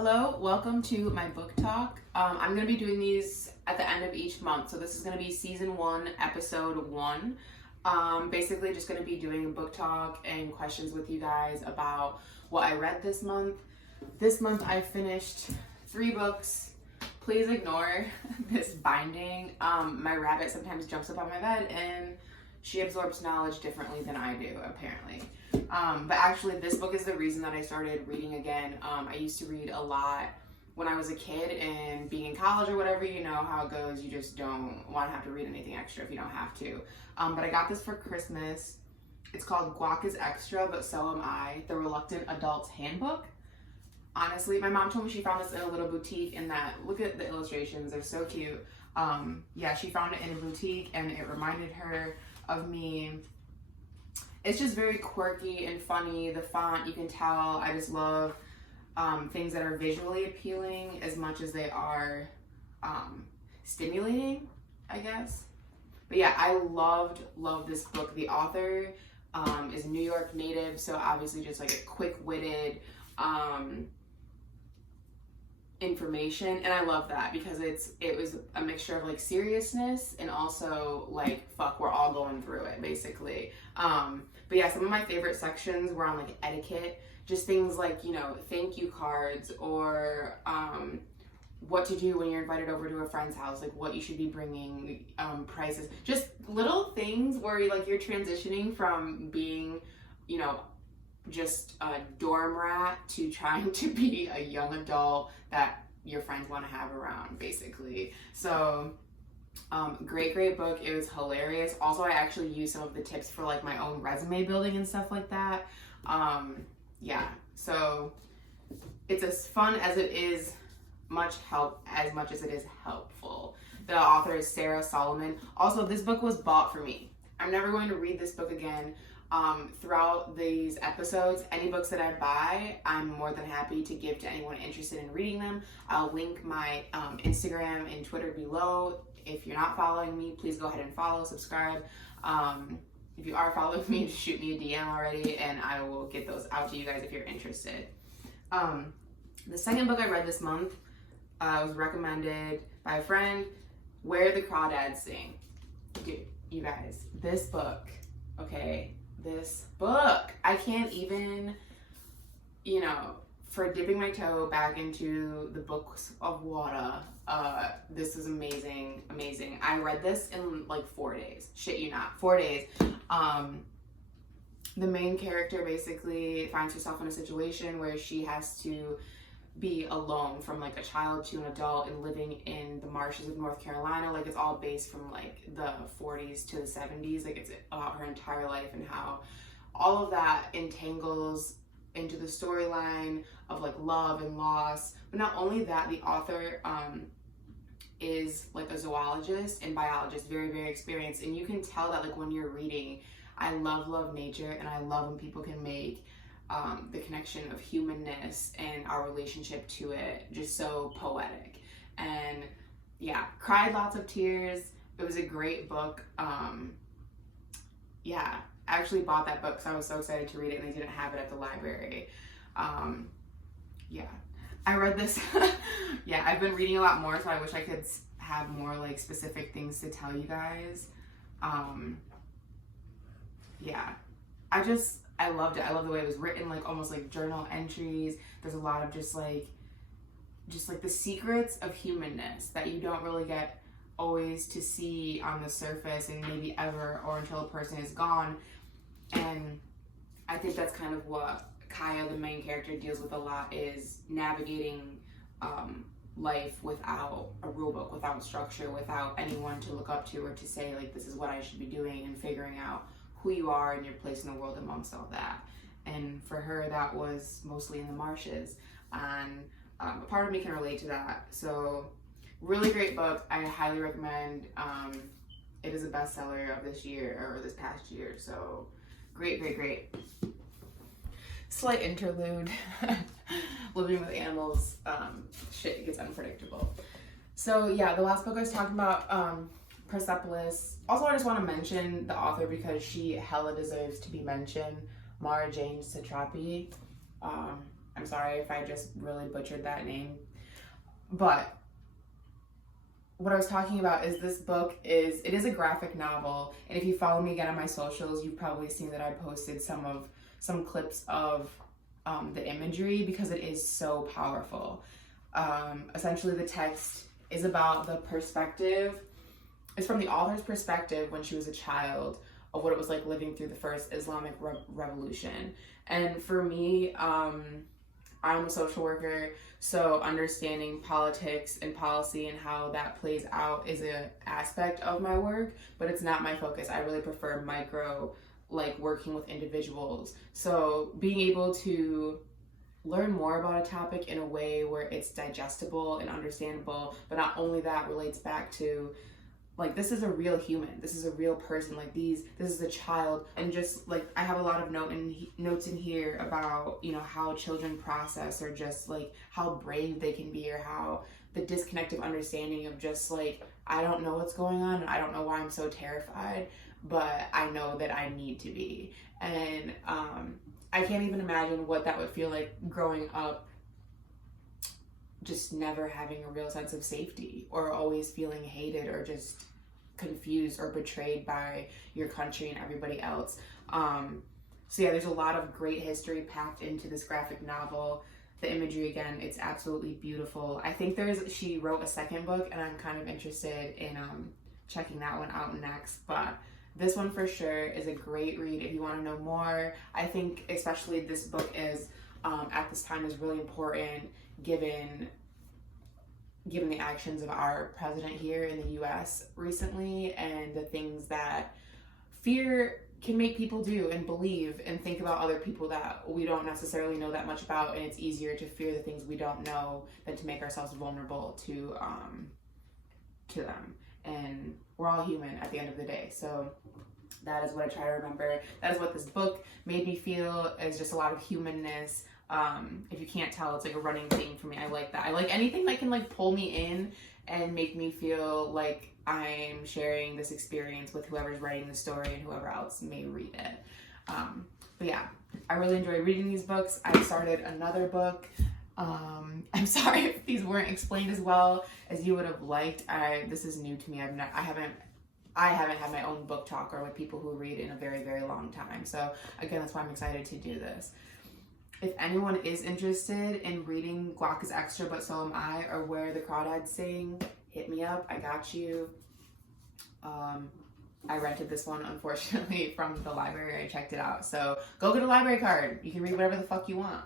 Hello, welcome to my book talk. I'm going to be doing these at the end of each month. So this is going to be season 1, episode 1. Basically just going to be doing a book talk and questions with you guys about what I read this month. This month I finished 3 books. Please ignore this binding. My rabbit sometimes jumps up on my bed and she absorbs knowledge differently than I do, apparently. But actually, this book is the reason that I started reading again. I used to read a lot when I was a kid, and being in college or whatever, you know how it goes. You just don't want to have to read anything extra if you don't have to. But I got this for Christmas. It's called Guac is Extra, but So Am I, The Reluctant Adult's Handbook. Honestly, my mom told me she found this in a little boutique, and that, look at the illustrations, they're so cute. Yeah, she found it in a boutique, and it reminded her of me. It's just very quirky and funny. The font, you can tell. I just love things that are visually appealing as much as they are stimulating, I guess. But yeah, I love this book. The author is a New York native, so obviously just like a quick-witted information, and I love that because it was a mixture of like seriousness and also like, fuck, we're all going through it basically. But yeah, some of my favorite sections were on like etiquette, just things like, you know, thank you cards, or what to do when you're invited over to a friend's house, like what you should be bringing, prices, just little things where you're transitioning from being, you know, just a dorm rat to trying to be a young adult that your friends want to have around, basically. So great book. It was hilarious. Also, I actually used some of the tips for like my own resume building and stuff like that. Yeah, so it's as fun as it is as much as it is helpful. The author is Sarah Solomon. Also, this book was bought for me. I'm never going to read this book again. Throughout these episodes, any books that I buy, I'm more than happy to give to anyone interested in reading them. I'll link my Instagram and Twitter below. If you're not following me, please go ahead and follow, subscribe. If you are following me, just shoot me a DM already, and I will get those out to you guys if you're interested. The second book I read this month was recommended by a friend, Where the Crawdads Sing. Dude, you guys, this book, okay? This book, I can't even, you know, for dipping my toe back into the books of water, this is amazing. I read this in like 4 days. Shit you not, 4 days. The main character basically finds herself in a situation where she has to be alone from like a child to an adult and living in the marshes of North Carolina. Like, it's all based from like the 40s to the 70s. Like, it's about her entire life and how all of that entangles into the storyline of like love and loss. But not only that, the author is like a zoologist and biologist, very experienced, and you can tell that like when you're reading. I love nature, and I love when people can make the connection of humanness and our relationship to it just so poetic. And yeah, cried lots of tears. It was a great book. Yeah, I actually bought that book because I was so excited to read it, and they didn't have it at the library. Yeah, I read this. Yeah, I've been reading a lot more, so I wish I could have more like specific things to tell you guys. Yeah, I loved it. I love the way it was written, like almost like journal entries. There's a lot of just like the secrets of humanness that you don't really get always to see on the surface, and maybe ever, or until a person is gone. And I think that's kind of what Kaya, the main character, deals with a lot, is navigating life without a rule book, without structure, without anyone to look up to or to say like, this is what I should be doing, and figuring out who you are and your place in the world amongst all that. And for her, that was mostly in the marshes, and a part of me can relate to that. So really great book. I highly recommend. It is a bestseller of this year, or this past year, so great. Slight interlude. Living with animals, shit gets unpredictable. So yeah, the last book I was talking about, Persepolis. Also, I just want to mention the author because she hella deserves to be mentioned. Mara Jane Satrapi. I'm sorry if I just really butchered that name. But what I was talking about is this book it is a graphic novel, and if you follow me again on my socials, you've probably seen that I posted some clips of the imagery because it is so powerful. Essentially, the text is about the perspective. It's from the author's perspective when she was a child of what it was like living through the first Islamic revolution. And for me, I'm a social worker, so understanding politics and policy and how that plays out is an aspect of my work, but it's not my focus. I really prefer micro, like working with individuals. So being able to learn more about a topic in a way where it's digestible and understandable, but not only that, relates back to like, this is a real human, this is a real person, like this is a child. And just like, I have a lot of notes in here about, you know, how children process, or just like how brave they can be, or how the disconnected understanding of just like, I don't know what's going on and I don't know why I'm so terrified, but I know that I need to be. And I can't even imagine what that would feel like growing up, just never having a real sense of safety, or always feeling hated, or just confused or betrayed by your country and everybody else. So yeah, there's a lot of great history packed into this graphic novel. The imagery, again, it's absolutely beautiful. I think she wrote a second book, and I'm kind of interested in checking that one out next. But this one for sure is a great read if you want to know more. I think especially this book is, at this time, is really important given the actions of our president here in the US recently, and the things that fear can make people do and believe and think about other people that we don't necessarily know that much about. And it's easier to fear the things we don't know than to make ourselves vulnerable to them. And we're all human at the end of the day. So that is what I try to remember. That is what this book made me feel, is just a lot of humanness. If you can't tell, it's like a running theme for me. I like that. I like anything that can like pull me in and make me feel like I'm sharing this experience with whoever's writing the story and whoever else may read it. But yeah, I really enjoy reading these books. I started another book. I'm sorry if these weren't explained as well as you would have liked. This is new to me. I haven't had my own book talk or with people who read in a very, very long time. So again, that's why I'm excited to do this. If anyone is interested in reading Guac is Extra, but So Am I, or Where the Crawdads Sing, hit me up. I got you. I rented this one, unfortunately, from the library. I checked it out. So go get a library card. You can read whatever the fuck you want.